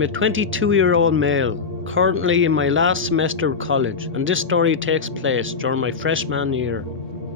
I'm a 22-year-old male, currently in my last semester of college, and this story takes place during my freshman year.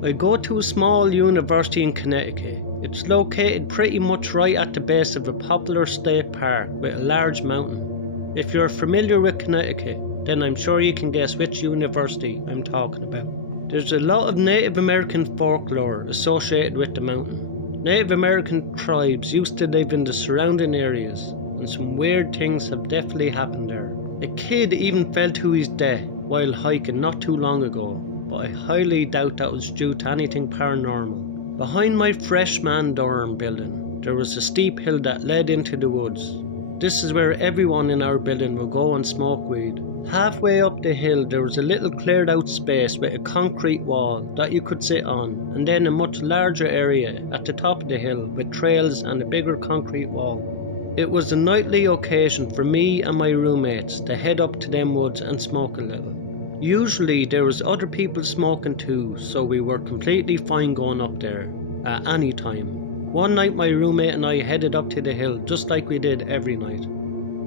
I go to a small university in Connecticut. It's located pretty much right at the base of a popular state park with a large mountain. If you're familiar with Connecticut, then I'm sure you can guess which university I'm talking about. There's a lot of Native American folklore associated with the mountain. Native American tribes used to live in the surrounding areas, and some weird things have definitely happened there. A kid even fell to his death while hiking not too long ago, but I highly doubt that was due to anything paranormal. Behind my freshman dorm building, there was a steep hill that led into the woods. This is where everyone in our building will go and smoke weed. Halfway up the hill there was a little cleared out space with a concrete wall that you could sit on, and then a much larger area at the top of the hill with trails and a bigger concrete wall. It was a nightly occasion for me and my roommates to head up to them woods and smoke a little. Usually there was other people smoking too, so we were completely fine going up there at any time. One night my roommate and I headed up to the hill just like we did every night.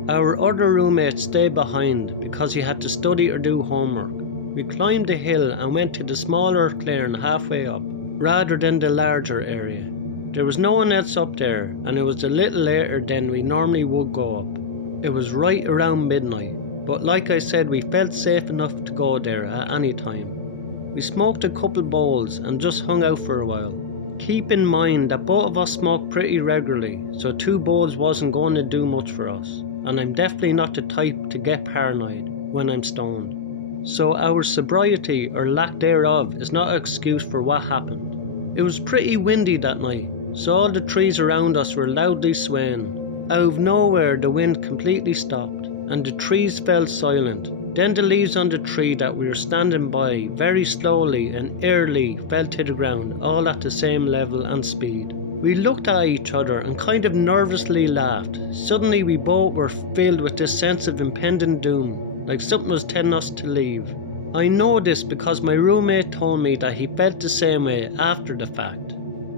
Our other roommate stayed behind because he had to study or do homework. We climbed the hill and went to the smaller clearing halfway up, rather than the larger area. There was no one else up there, and it was a little later than we normally would go up. It was right around midnight, but like I said, we felt safe enough to go there at any time. We smoked a couple bowls and just hung out for a while. Keep in mind that both of us smoke pretty regularly, so 2 bowls wasn't going to do much for us, and I'm definitely not the type to get paranoid when I'm stoned. So our sobriety, or lack thereof, is not an excuse for what happened. It was pretty windy that night, so all the trees around us were loudly swaying. Out of nowhere the wind completely stopped, and the trees fell silent. Then the leaves on the tree that we were standing by very slowly and eerily fell to the ground, all at the same level and speed. We looked at each other and kind of nervously laughed. Suddenly we both were filled with this sense of impending doom, like something was telling us to leave. I know this because my roommate told me that he felt the same way after the fact.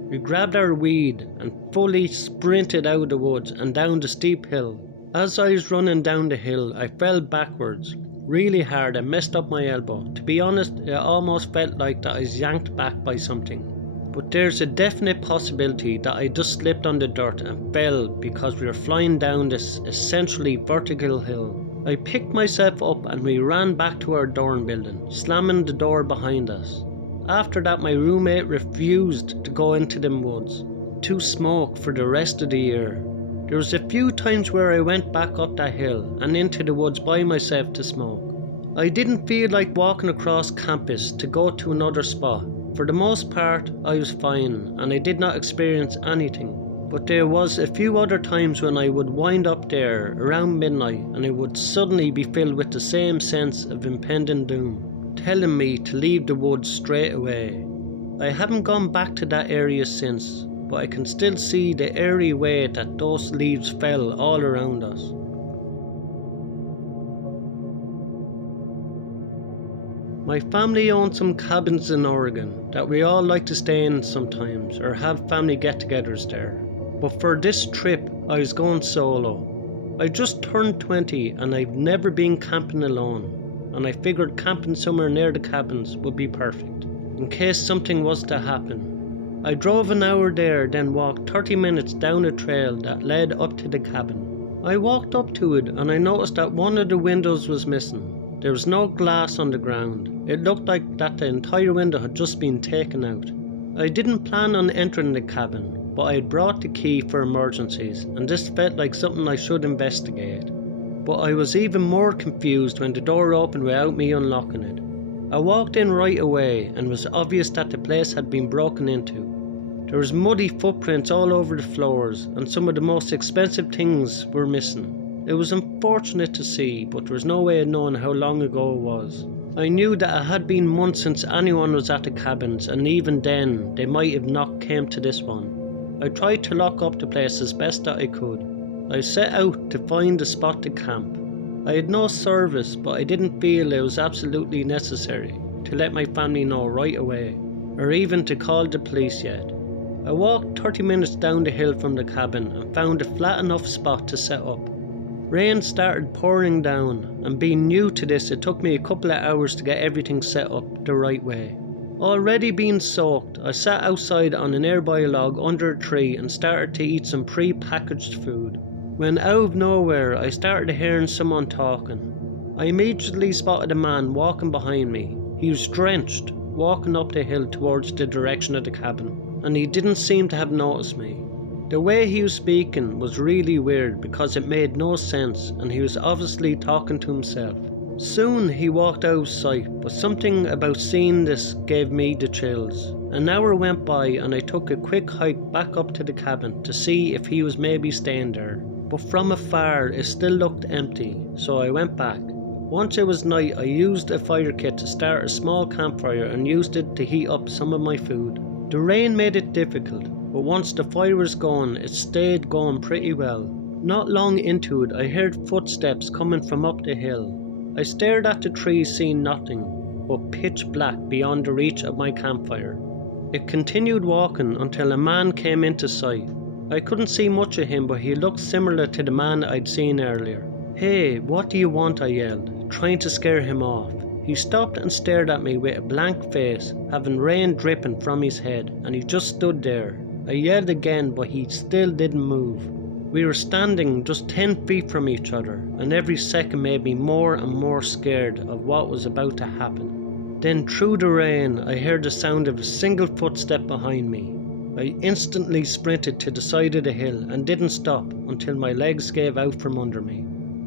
We grabbed our weed and fully sprinted out of the woods and down the steep hill. As I was running down the hill, I fell backwards really hard and messed up my elbow. To be honest, it almost felt like that I was yanked back by something. But there's a definite possibility that I just slipped on the dirt and fell because we were flying down this essentially vertical hill. I picked myself up and we ran back to our dorm building, slamming the door behind us. After that my roommate refused to go into them woods to smoke for the rest of the year. There was a few times where I went back up that hill and into the woods by myself to smoke. I didn't feel like walking across campus to go to another spot. For the most part I was fine and I did not experience anything. But there was a few other times when I would wind up there around midnight and I would suddenly be filled with the same sense of impending doom, telling me to leave the woods straight away. I haven't gone back to that area since, but I can still see the airy way that those leaves fell all around us. My family owns some cabins in Oregon that we all like to stay in sometimes or have family get-togethers there. But for this trip I was going solo. I just turned 20 and I've never been camping alone, and I figured camping somewhere near the cabins would be perfect in case something was to happen. I drove an hour there, then walked 30 minutes down a trail that led up to the cabin. I walked up to it and I noticed that one of the windows was missing. There was no glass on the ground. It looked like that the entire window had just been taken out. I didn't plan on entering the cabin, but I had brought the key for emergencies, and this felt like something I should investigate. But I was even more confused when the door opened without me unlocking it. I walked in right away and it was obvious that the place had been broken into. There was muddy footprints all over the floors and some of the most expensive things were missing. It was unfortunate to see, but there was no way of knowing how long ago it was. I knew that it had been months since anyone was at the cabins, and even then they might have not came to this one. I tried to lock up the place as best that I could. I set out to find a spot to camp. I had no service, but I didn't feel it was absolutely necessary to let my family know right away, or even to call the police yet. I walked 30 minutes down the hill from the cabin and found a flat enough spot to set up. Rain started pouring down, and being new to this, it took me a couple of hours to get everything set up the right way. Already being soaked, I sat outside on a nearby log under a tree and started to eat some pre-packaged food. When out of nowhere, I started hearing someone talking. I immediately spotted a man walking behind me. He was drenched, walking up the hill towards the direction of the cabin, and he didn't seem to have noticed me. The way he was speaking was really weird because it made no sense, and he was obviously talking to himself. Soon he walked out of sight, but something about seeing this gave me the chills. An hour went by and I took a quick hike back up to the cabin to see if he was maybe staying there. But from afar it still looked empty, so I went back. Once it was night, I used a fire kit to start a small campfire and used it to heat up some of my food. The rain made it difficult, but once the fire was going, it stayed going pretty well. Not long into it, I heard footsteps coming from up the hill. I stared at the trees, seeing nothing but pitch black beyond the reach of my campfire. It continued walking until a man came into sight. I couldn't see much of him, but he looked similar to the man I'd seen earlier. "Hey, what do you want?" I yelled, trying to scare him off. He stopped and stared at me with a blank face, having rain dripping from his head, and he just stood there. I yelled again, but he still didn't move. We were standing just 10 feet from each other, and every second made me more and more scared of what was about to happen. Then through the rain, I heard the sound of a single footstep behind me. I instantly sprinted to the side of the hill and didn't stop until my legs gave out from under me.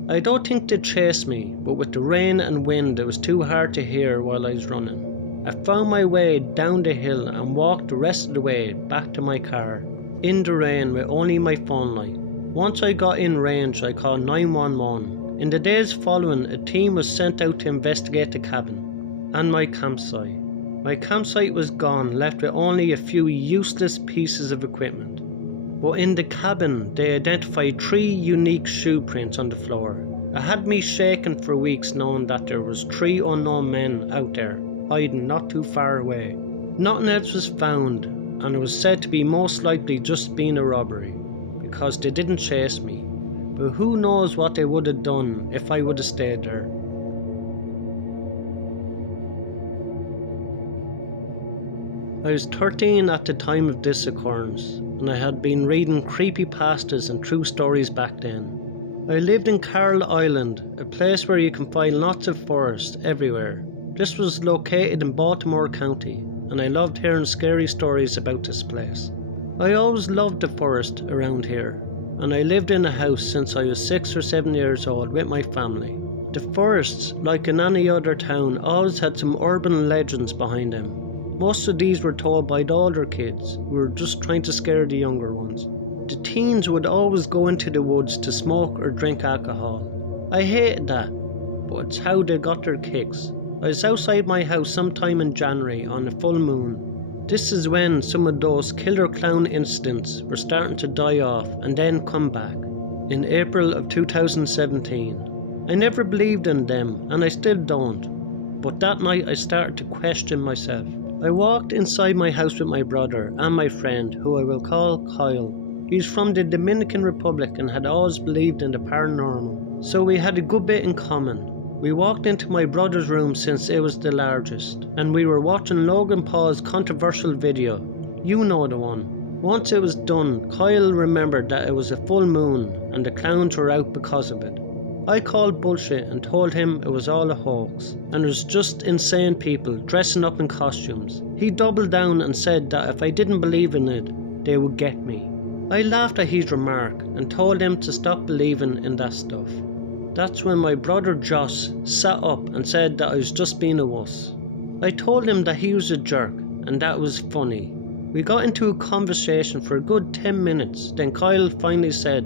I don't think they'd chase me, but with the rain and wind it was too hard to hear while I was running. I found my way down the hill and walked the rest of the way back to my car, in the rain with only my phone light. Once I got in range, I called 911. In the days following, a team was sent out to investigate the cabin and my campsite. My campsite was gone, left with only a few useless pieces of equipment. But in the cabin, they identified 3 unique shoe prints on the floor. It had me shaken for weeks knowing that there was 3 unknown men out there, hiding not too far away. Nothing else was found, and it was said to be most likely just being a robbery, because they didn't chase me. But who knows what they would have done if I would have stayed there. I was 13 at the time of this occurrence, and I had been reading creepypastas and true stories back then. I lived in Carroll Island, a place where you can find lots of forest everywhere. This was located in Baltimore County, and I loved hearing scary stories about this place. I always loved the forest around here, and I lived in a house since I was 6 or 7 years old with my family. The forests, like in any other town, always had some urban legends behind them. Most of these were told by the older kids, who were just trying to scare the younger ones. The teens would always go into the woods to smoke or drink alcohol. I hated that, but it's how they got their kicks. I was outside my house sometime in January on a full moon. This is when some of those killer clown incidents were starting to die off and then come back. In April of 2017. I never believed in them, and I still don't. But that night I started to question myself. I walked inside my house with my brother and my friend, who I will call Kyle. He's from the Dominican Republic and had always believed in the paranormal, so we had a good bit in common. We walked into my brother's room since it was the largest, and we were watching Logan Paul's controversial video. You know the one. Once it was done, Kyle remembered that it was a full moon and the clowns were out because of it. I called bullshit and told him it was all a hoax, and it was just insane people dressing up in costumes. He doubled down and said that if I didn't believe in it, they would get me. I laughed at his remark and told him to stop believing in that stuff. That's when my brother Josh sat up and said that I was just being a wuss. I told him that he was a jerk and that was funny. We got into a conversation for a good 10 minutes, then Kyle finally said,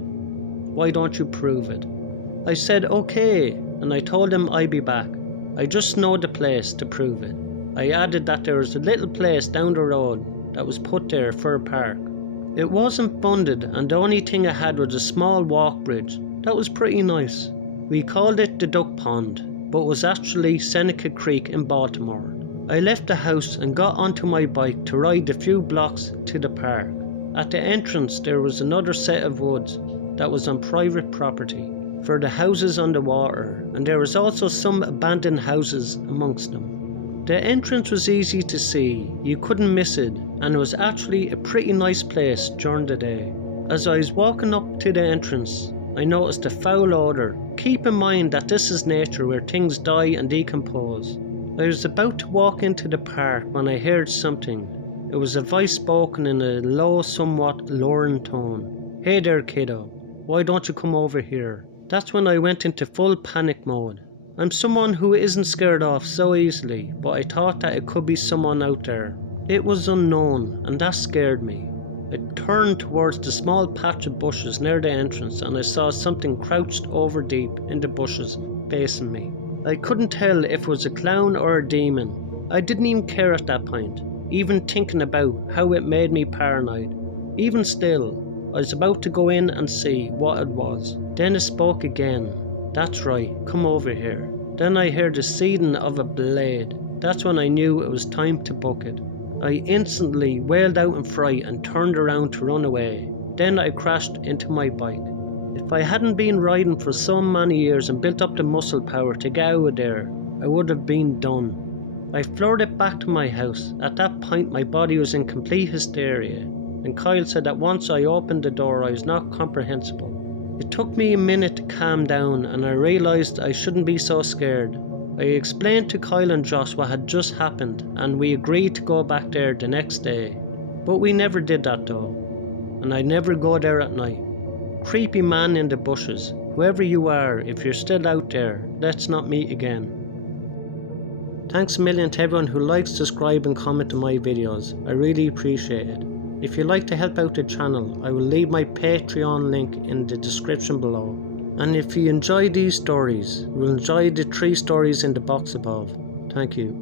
"Why don't you prove it?" I said okay, and I told him I'd be back. I just know the place to prove it. I added that there was a little place down the road that was put there for a park. It wasn't funded, and the only thing it had was a small walk bridge. That was pretty nice. We called it the Duck Pond, but it was actually Seneca Creek in Baltimore. I left the house and got onto my bike to ride the few blocks to the park. At the entrance there was another set of woods that was on private property. for the houses on the water, and there was also some abandoned houses amongst them. The entrance was easy to see, you couldn't miss it, and it was actually a pretty nice place during the day. As I was walking up to the entrance, I noticed a foul odour. Keep in mind that this is nature where things die and decompose. I was about to walk into the park when I heard something. It was a voice spoken in a low, somewhat alluring tone. "Hey there, kiddo. Why don't you come over here?" That's when I went into full panic mode. I'm someone who isn't scared off so easily, but I thought that it could be someone out there. It was unknown, and that scared me. I turned towards the small patch of bushes near the entrance, and I saw something crouched over deep in the bushes facing me. I couldn't tell if it was a clown or a demon. I didn't even care at that point, even thinking about how it made me paranoid. Even still, I was about to go in and see what it was. Then it spoke again. "That's right, come over here." Then I heard the seething of a blade. That's when I knew it was time to book it. I instantly wailed out in fright and turned around to run away. Then I crashed into my bike. If I hadn't been riding for so many years and built up the muscle power to get out of there, I would have been done. I floated back to my house. At that point my body was in complete hysteria, and Kyle said that once I opened the door I was not comprehensible. It took me a minute to calm down, and I realised I shouldn't be so scared. I explained to Kyle and Josh what had just happened, and we agreed to go back there the next day. But we never did that though, and I never go there at night. Creepy man in the bushes, whoever you are, if you're still out there, let's not meet again. Thanks a million to everyone who likes, subscribe and comment on my videos. I really appreciate it. If you'd like to help out the channel, I will leave my Patreon link in the description below. And if you enjoy these stories, you will enjoy the 3 stories in the box above. Thank you.